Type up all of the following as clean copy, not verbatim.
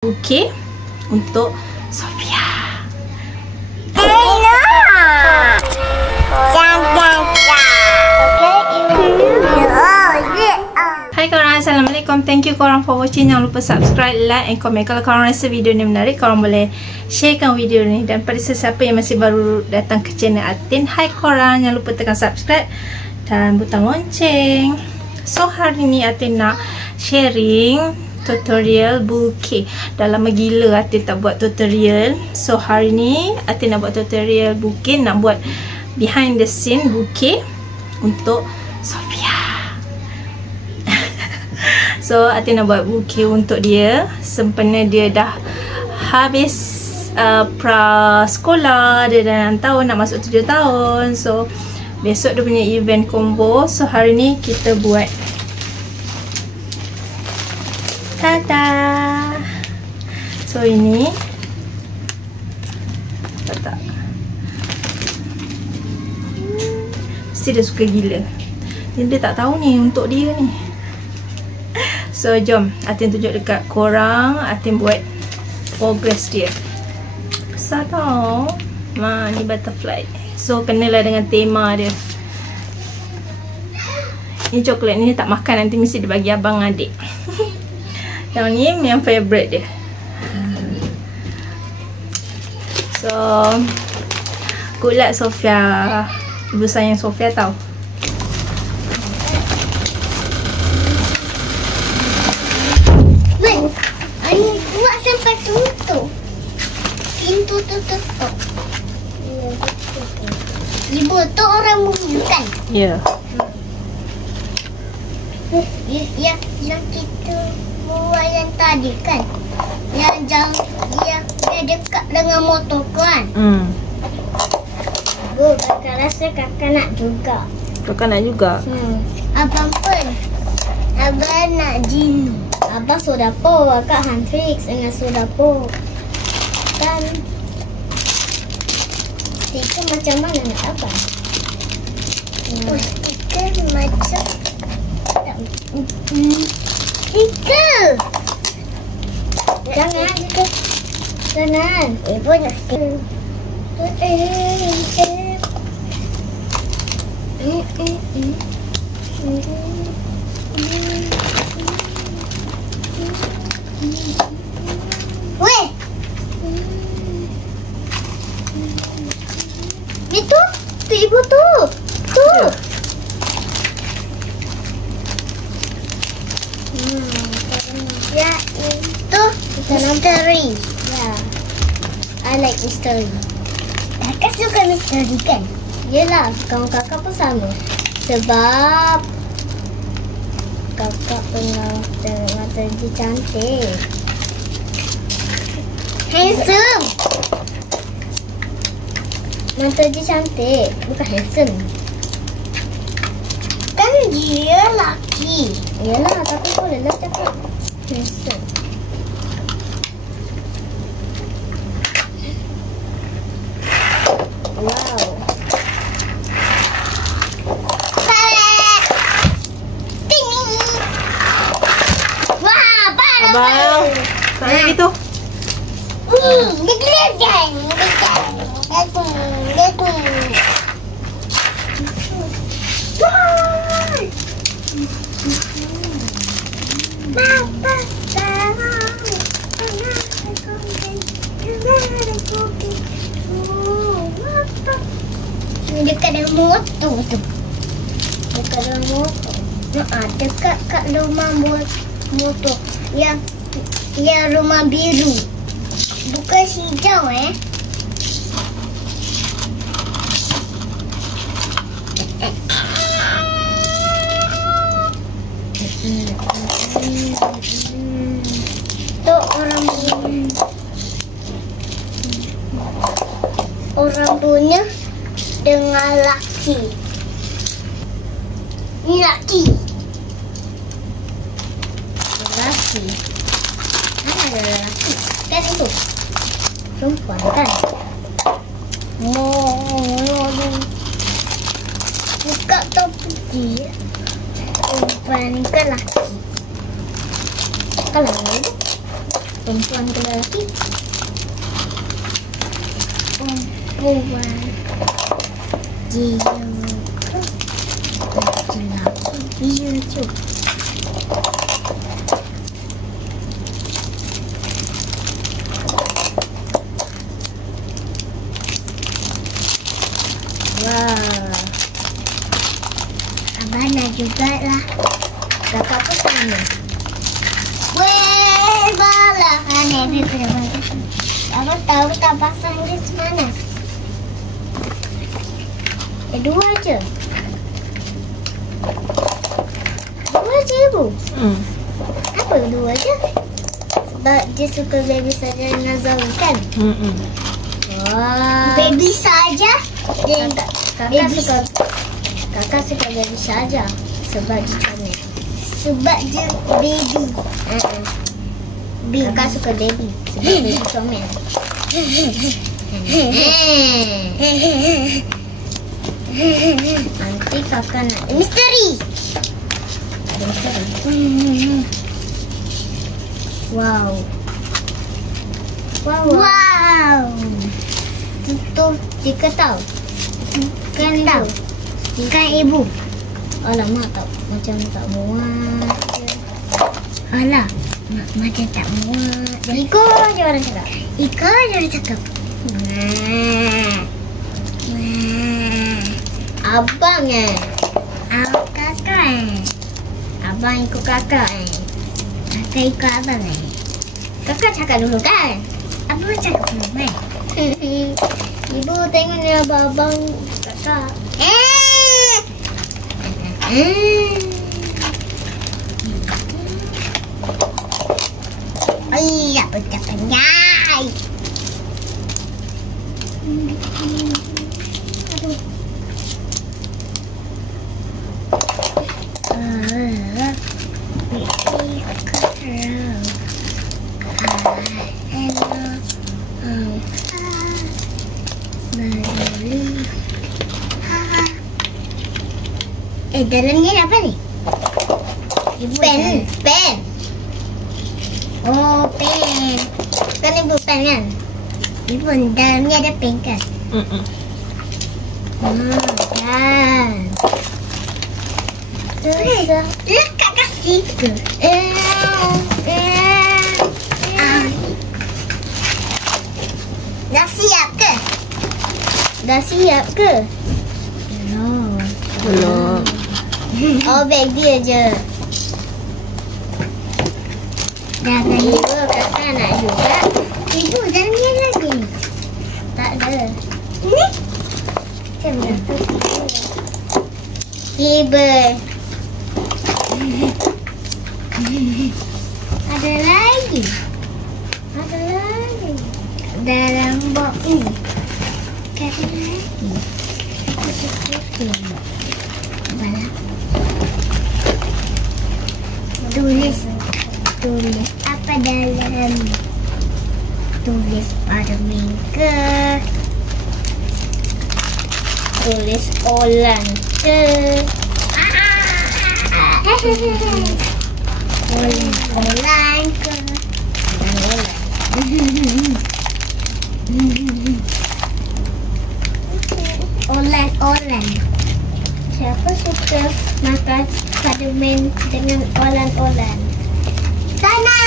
Okey, untuk Sofia. Hai korang, Assalamualaikum. Thank you korang for watching. Jangan lupa subscribe, like and comment. Kalau korang rasa video ni menarik, korang boleh sharekan video ni. Dan pada sesiapa yang masih baru datang ke channel Atin, hai korang, jangan lupa tekan subscribe dan butang lonceng. So hari ni Atin nak sharing tutorial bouquet. Dah lama gila Atin tak buat tutorial. So hari ni Atin nak buat tutorial bouquet, nak buat behind the scene bouquet untuk Sofia. So Atin nak buat bouquet untuk dia sempena dia dah habis pra sekolah. Dia dah 6 tahun, nak masuk 7 tahun. So besok dia punya event combo. So hari ni kita buat, tada. So ini tak, mesti dia suka gila. Dia tak tahu ni untuk dia ni. So jom Atin tunjuk dekat korang. Atin buat progress dia. Besar tau. Ni butterfly. So kenalah dengan tema dia. Ni coklat ni tak makan, nanti mesti dia bagi abang adik. Yang ni yang favourite dia. So good luck Sofia. Ibu sayang Sofia tau. Buat sampai tutup. Pintu tutup. Ibu tu orang Melayu kan? Ya. Yang kita buat yang tadi kan? Yang dia dekat dengan motor kan? Bu, kakak rasa kakak nak juga. Kakak nak juga? Abang pun. Abang nak Gino. Abang Sodapo, kakak Huntrix dengan Sodapo. Dan stiker macam mana nak abang? Stiker macam stiker. Jangan. Ibu nak stiker. Weh. Itu ibu tu. Ya, itu misteri. Ya. I like misteri. Kakak suka misteri kan? Yelah, kawan kakak pun sama. Sebab kakak pernah tengok mata dia cantik. Handsome. Mata dia cantik, bukan handsome. Kan dia laki. Yelah, tapi bolehlah cakap handsome. Wow. Abang, tak nak gitu. Dia kelihatan. Dekat dalam motor tu. Dekat dalam motor. Dekat kat rumah motor. Yang rumah biru. Bukan hijau Tu orang punya dengan laki. Ni laki. Laki. Mana ada laki? Kan itu. Perempuan kan? Buka topi. Perempuan ke laki? Kalau perempuan. Perempuan ke lelaki? Perempuan. Dia tu. Wah. Abang nak jugalah. Kakak pun sama. Weh, balah. Ni abang tahu tak bahasa Inggeris mana? Dua je. Dua je ibu. Apa dua je? Sebab dia suka baby saja dengan Zoe kan? Wah. Baby saja? Kakak suka baby saja. Sebab dia comel. Sebab dia baby. Kakak suka baby. Sebab baby comel. Nanti kakak nak misteri. Wow. Tutup jika tahu. Kan tahu. Kan ibu. Alamak tak macam tak muat. Alah, macam tak muat. Ikut je orang cakap. Abang kakak Abang ikut kakak Kakak ikut abang Kakak cakap dulu kan? Abang cakap dulu Ibu tengok ni abang kakak Iya, penyai. Dalamnya apa ni? Pen. Oh, pen. Kan ibu pen kan? Ibu dalamnya ada pen kan? Kan. Lekat kasih ke? Dah siap ke? Belum. Oh, beg dia je. Dah ibu kakak nak juga. Ibu dalamnya lagi. Tak ada. Ini? Macam tu. Kabel. Ada lagi. Dalam box ni. Ada lagi. Tulis apa dalam? Tulis Spiderman ke? Tulis Olan ke? Olan ke? Olan. Siapa suka makan Spiderman dengan olan-olan? Sana.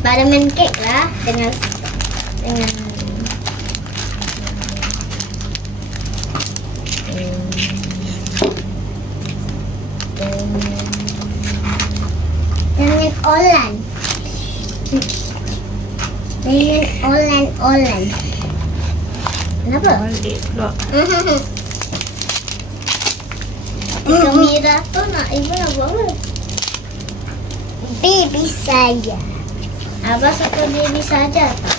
Spiderman cake lah dengan olan. Dengan olan. Kenapa? Kamera tu nak ibu nak buat apa? Baby saja. Abang suka baby saja tak?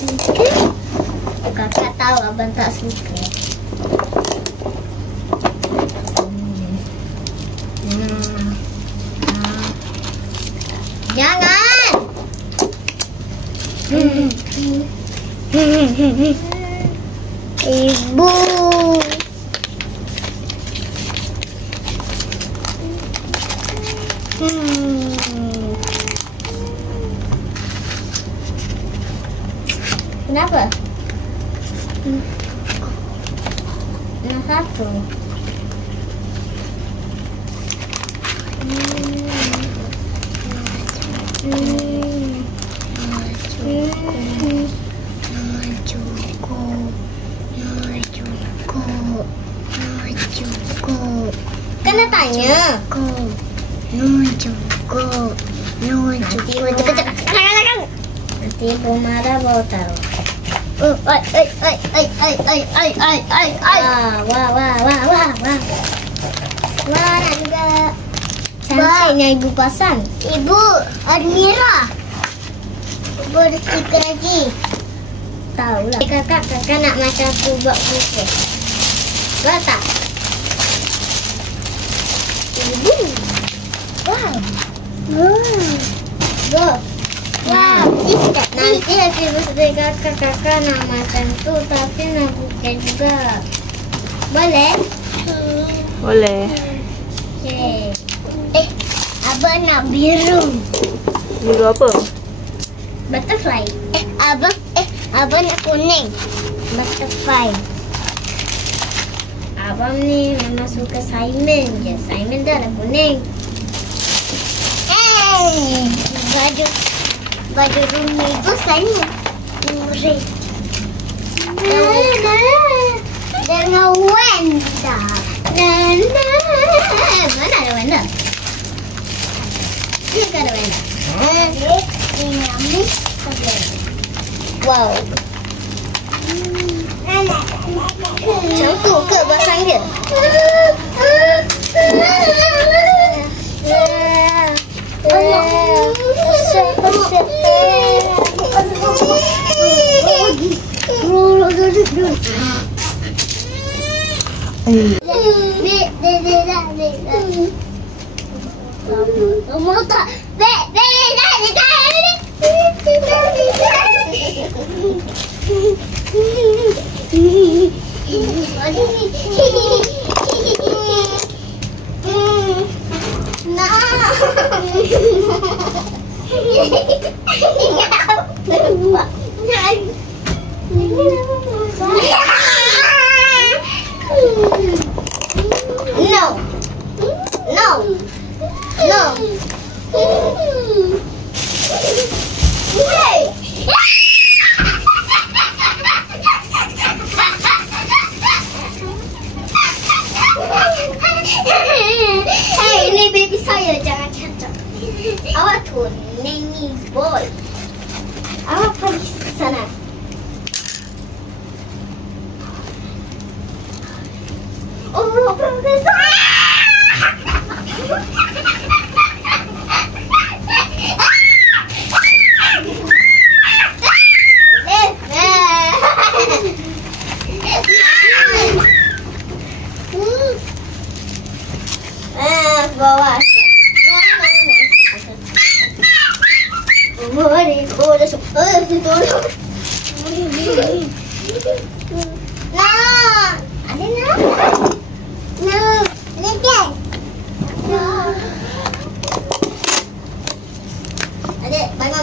Suka? Kakak tahu abang tak suka. Jangan. Ibu. Kenapa? Yang satu. Kena tanya. Nanti ibu marah baru tahu. Wah. Wah, enggak. Cantiknya ibu pasang. Ibu, Admira. Ibu ada stiker lagi. Tahu lah. Kakak nak makan aku buat buku. Tahu tak? Ibu. Wow. Go. Wow. Nanti happy birthday kakak nak makan tu tapi nak buka juga. Boleh? Boleh. Okay. Abang nak biru. Biru apa? Butterfly. Abang nak kuning. Butterfly. Abang ni memang suka Simon je. Simon dah ada kuning. Baju rumah ibu Simon. Red. Dengan Wanda. Mana ada Wanda? Ini kan ada Wanda. Ini wow. Cantik ke pasang dia? Ini baby saya, jangan cacak. Awak tu nanny boy. Awak pergi sana. Oh, profesor. Bawah. Adik, bangun.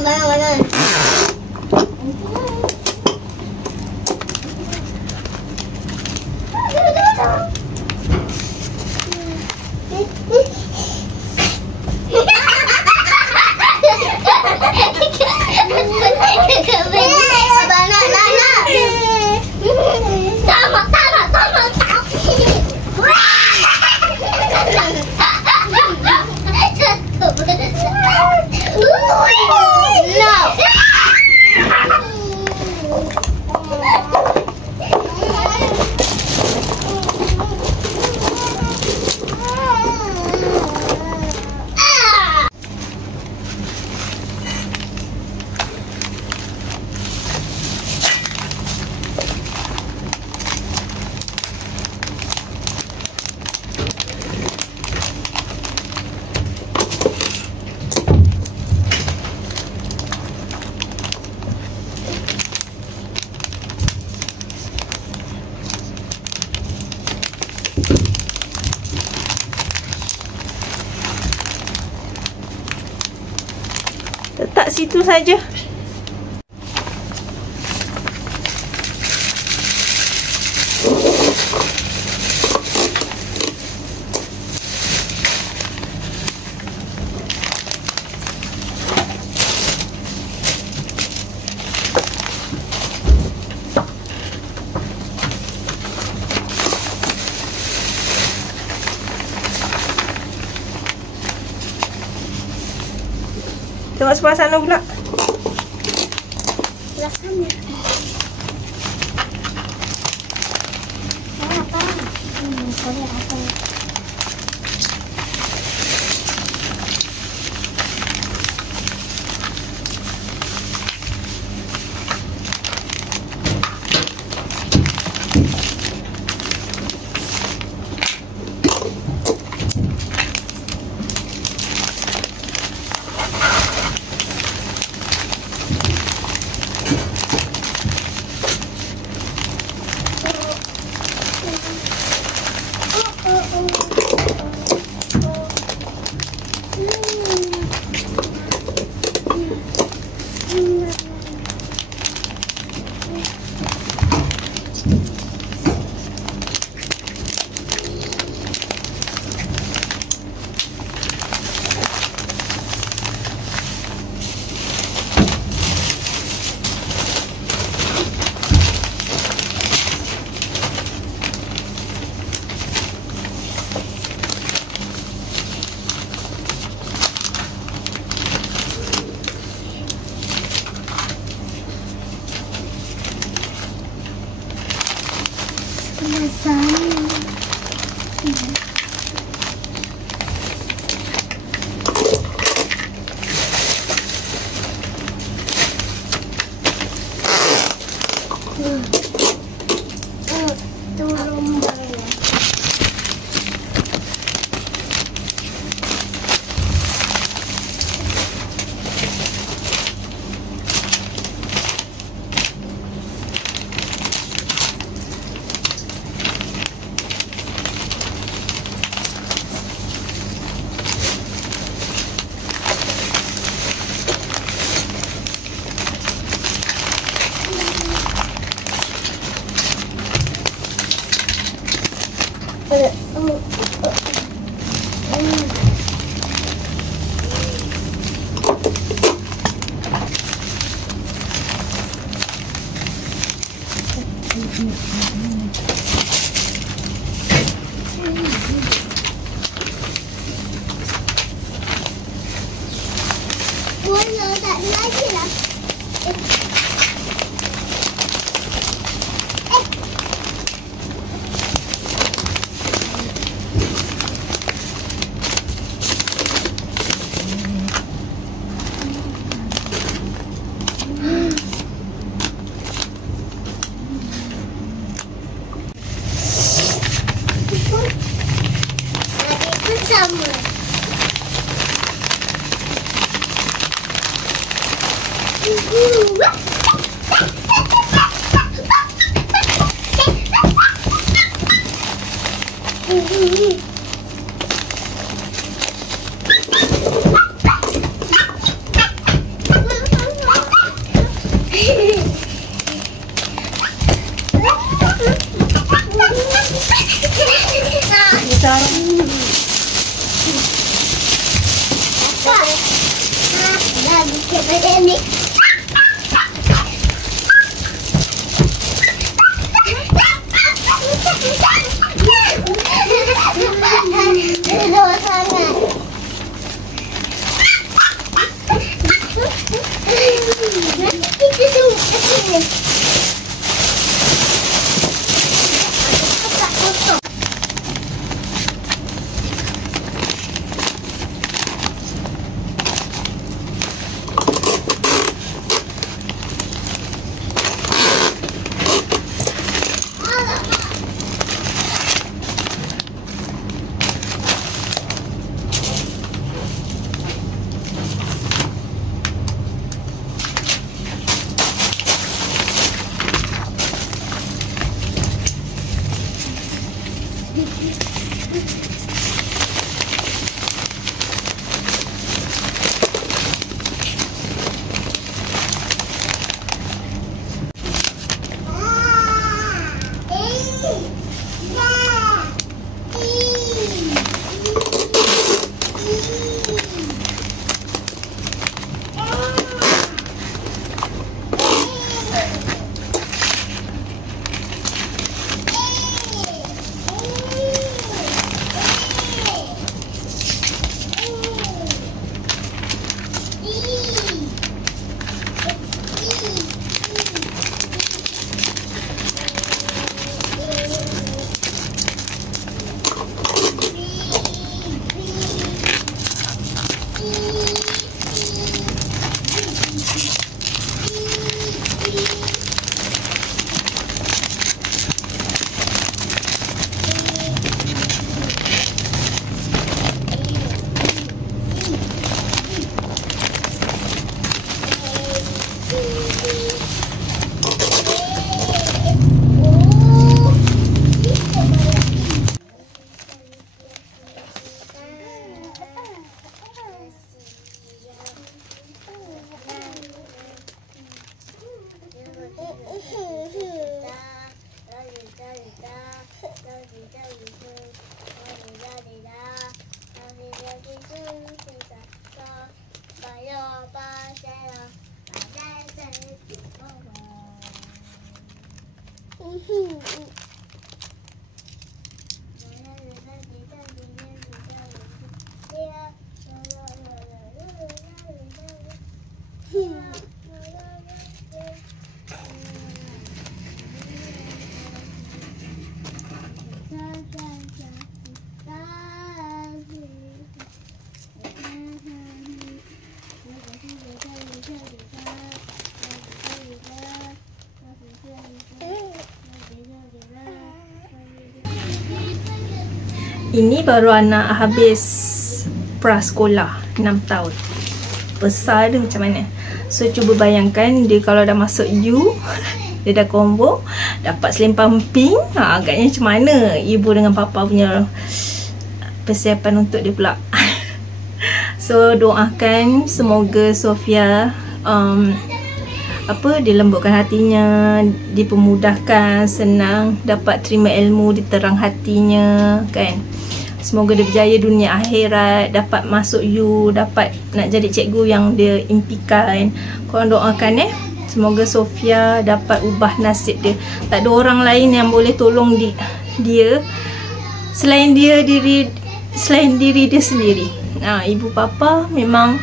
Letak situ saja. Tengok sebelah sana pula. Sebelah sana. Apa? Sorry, apa? Boleh tak ada lagi lah. Adik sama. Dah bikin macam ni. Dua sangat. Nanti kita tunggu kat sini. Tak kotor. Ini baru anak habis prasekolah 6 tahun. Besar dia macam mana. So cuba bayangkan dia kalau dah masuk U, dia dah combo, dapat selempang pink. Agaknya macam mana ibu dengan papa punya persiapan untuk dia pula. So doakan semoga Sofia dilembutkan hatinya, dipermudahkan, senang dapat terima ilmu, diterang hatinya kan. Semoga dia berjaya dunia akhirat, dapat masuk U, dapat nak jadi cikgu yang dia impikan. Korang doakan semoga Sofia dapat ubah nasib dia. Tak ada orang lain yang boleh tolong dia selain diri dia sendiri. Ibu bapa memang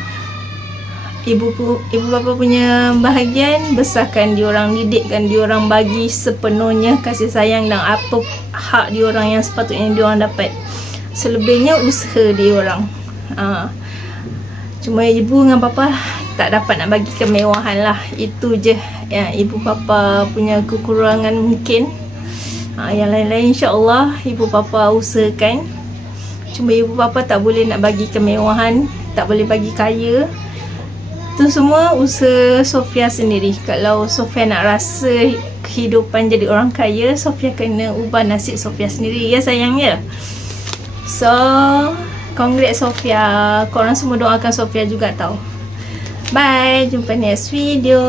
ibu bapa punya bahagian, besarkan diorang, didikkan diorang, bagi sepenuhnya kasih sayang dan apa hak diorang yang sepatutnya diorang dapat. Selebihnya usaha diorang. Cuma ibu dengan bapa tak dapat nak bagi kemewahan lah. Itu je yang ibu bapa punya kekurangan mungkin. Yang lain-lain insya-Allah ibu bapa usahakan. Cuma ibu bapa tak boleh nak bagi kemewahan, tak boleh bagi kaya. Itu semua usaha Sofia sendiri. Kalau Sofia nak rasa kehidupan jadi orang kaya, Sofia kena ubah nasib Sofia sendiri. Ya sayang ya. So, congrats Sofia. Korang semua doakan Sofia juga tau. Bye, jumpa next video.